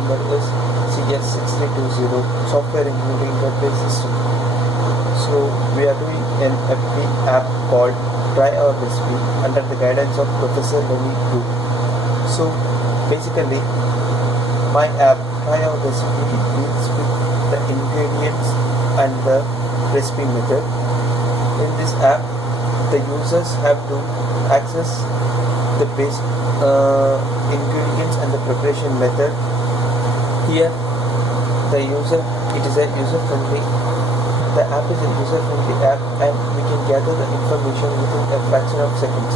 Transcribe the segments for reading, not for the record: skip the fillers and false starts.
number is CS6320 software including interface system. So we are doing an FB app called Try Our Recipe under the guidance of Professor Lenny too. So basically my app Try Our Recipe deals with the ingredients and the recipe method. In this app the users have to access the basic ingredients and the preparation method. Here the it is a user friendly, the app is a user friendly app and we can gather the information within a fraction of seconds.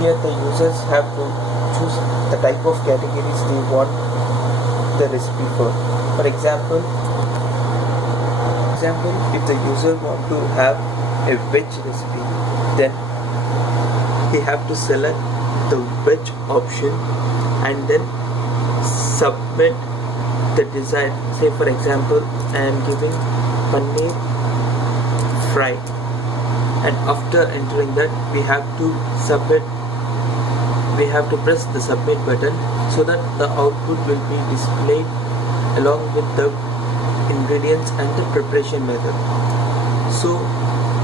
Here the users have to choose the type of categories they want the recipe for. For example, if the user want to have a veg recipe, then they have to select the veg option and then submit the desired. Say for example, I am giving paneer fry, and after entering that we have to press the submit button so that the output will be displayed along with the ingredients and the preparation method. So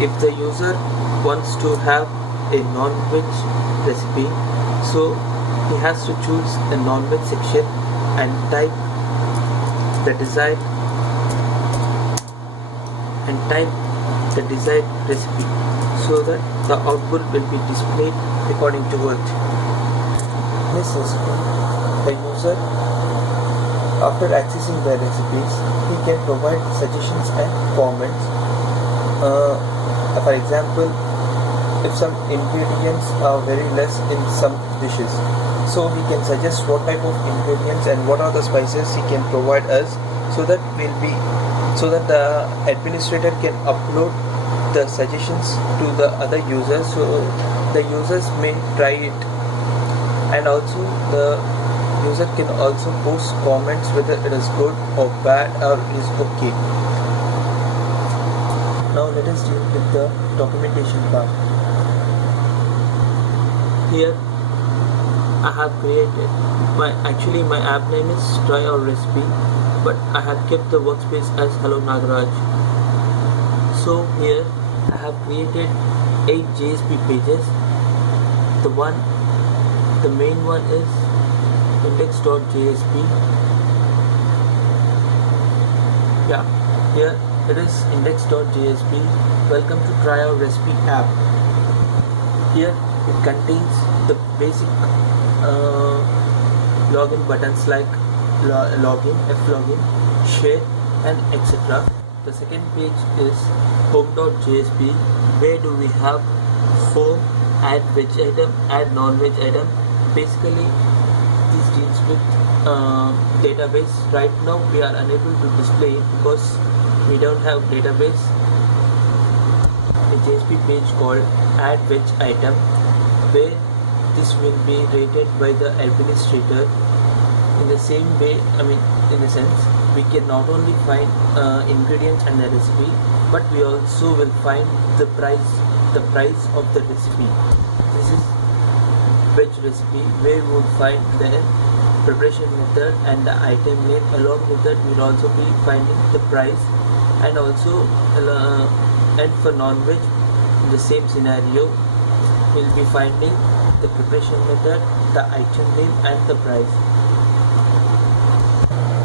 if the user wants to have a non-veg recipe, so he has to choose a non-veg section and type the desired recipe so that the output will be displayed according to it. This recipe, the user after accessing the recipes, he can provide suggestions and comments. For example, if some ingredients are very less in some dishes, so he can suggest what type of ingredients and what are the spices he can provide us, so that the administrator can upload the suggestions to the other users, so the users may try it, and also the user can also post comments whether it is good or bad or is okay. Now let us deal with the documentation part. Here I have created my app name is Try Our Recipe, but I have kept the workspace as Hello Nagaraj. So here I have created 8 JSP pages. The main one is index.jsp. Here it is index.jsp. Welcome to Try Our Recipe app. Here it contains the basic login buttons like login, flogin, share and etc. The second page is home.jsp, where do we have home, add veg item, add non-veg item. Basically this deals with database. Right now we are unable to display it because we don't have database. A JSP page called add veg item, where this will be rated by the administrator. In the same way, in a sense, we can not only find ingredients and the recipe, but we also will find the price of the recipe. This is veg recipe, where we would find the preparation method and the item name. Along with that, we will also be finding the price, and also and for non-veg, in the same scenario, we will be finding the preparation method, the item name and the price.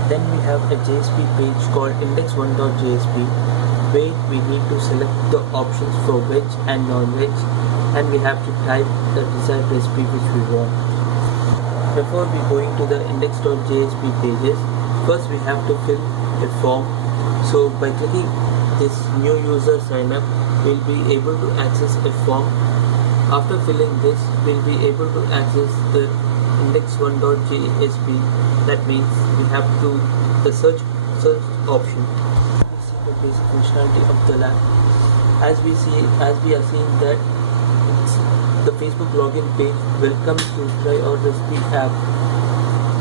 Then we have a JSP page called index1.jsp, where we need to select the options for veg and non-veg, and we have to type the desired recipe which we want. Before we going to the index.jsp pages, first we have to fill a form. So by clicking this new user sign up, we'll be able to access a form. After filling this, we'll be able to access the index1.jsp. That means we have to the search option. We see the basic functionality of the lab. As we are seeing that it's the Facebook login page. Welcome to Try Our Recipe app.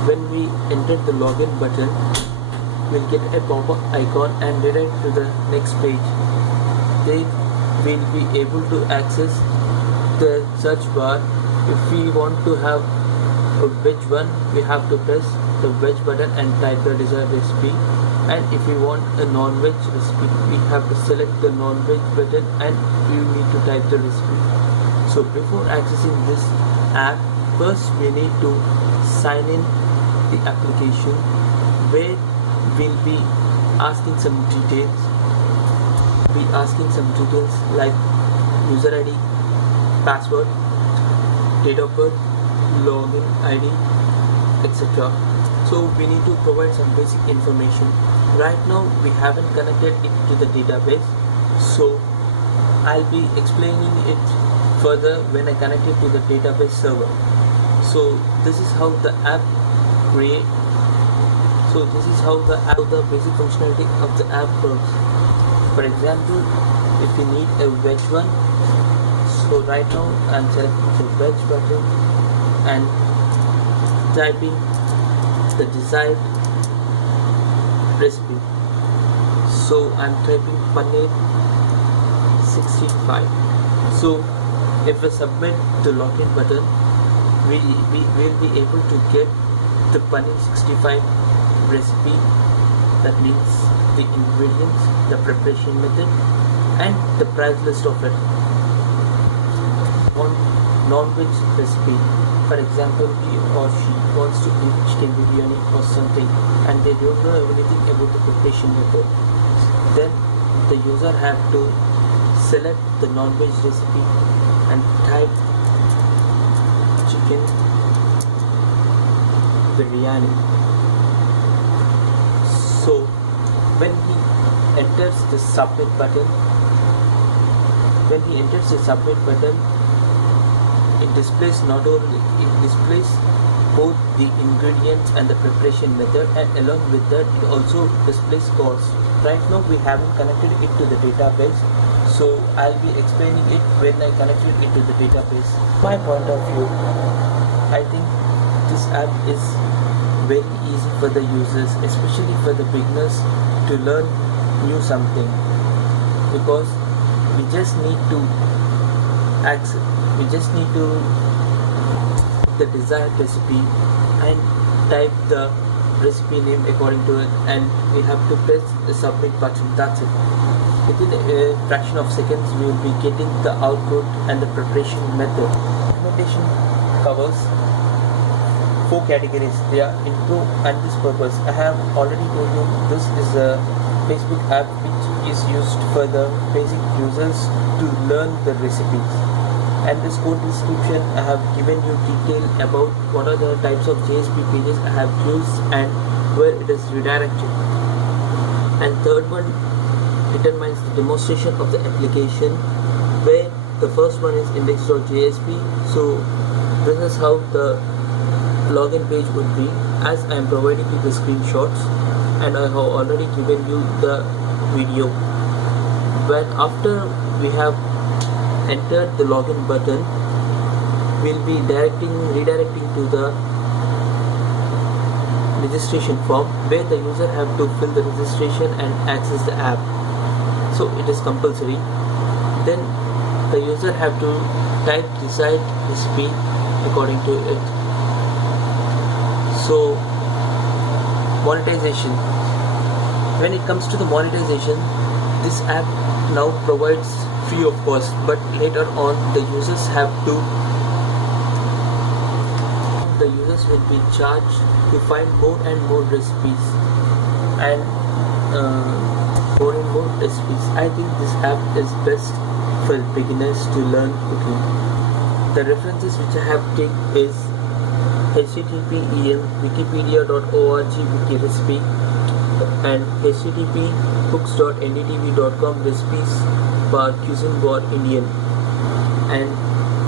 When we enter the login button, we'll get a pop-up icon and redirect to the next page. There we'll be able to access the search bar. If we want to have a veg one, we have to press the veg button and type the desired recipe. And if you want a non-veg recipe, we have to select the non-veg button and you need to type the recipe. So before accessing this app, first we need to sign in the application, where we'll be asking some details. Like user ID, password, date of birth, login ID, etc. So we need to provide some basic information. Right now we haven't connected it to the database, so I'll be explaining it further when I connect it to the database server. So this is how the app create. So this is how the basic functionality of the app works. For example, if you need a veg one, so right now I'm selecting the veg button and typing the desired recipe. So I'm typing paneer 65. So if we submit the login button, we will be able to get the paneer 65 recipe. That means the ingredients, the preparation method, and the price list of it. On non-veg recipe, for example, he or she wants to eat chicken biryani or something, and they don't know anything about the preparation method, then the user have to select the non-veg recipe and type chicken biryani. So when he enters the submit button, it displays both the ingredients and the preparation method, and along with that it also displays cost. Right now we haven't connected it to the database, so I'll be explaining it when I connected it to the database. My point of view, I think this app is very easy for the users, especially for the beginners, to learn new something, because we just need to the desired recipe and type the recipe name according to it, and we have to press the submit button. That's it. Within a fraction of seconds we will be getting the output and the preparation method. Documentation covers 4 categories. They are into and this purpose. I have already told you this is a Facebook app which is used for the basic users to learn the recipes. And this code description, I have given you detail about what are the types of JSP pages I have used and where it is redirected. And third one determines the demonstration of the application, where the first one is index.jsp. So this is how the login page would be, as I am providing you the screenshots, and I have already given you the video. But after we have entered the login button, we'll be redirecting to the registration form, where the user have to fill the registration and access the app. So it is compulsory. Then the user have to type desired recipe according to it. So monetization. When it comes to the monetization, this app now provides free of cost, but later on the users will be charged to find more and more recipes and more and more recipes. I think this app is best for beginners to learn cooking. The references which I have taken is http:// wikipedia.org wiki recipe and http://books.ndtv.com recipes bar cuisine bar Indian and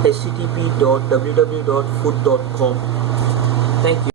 http://www.food.com. Thank you.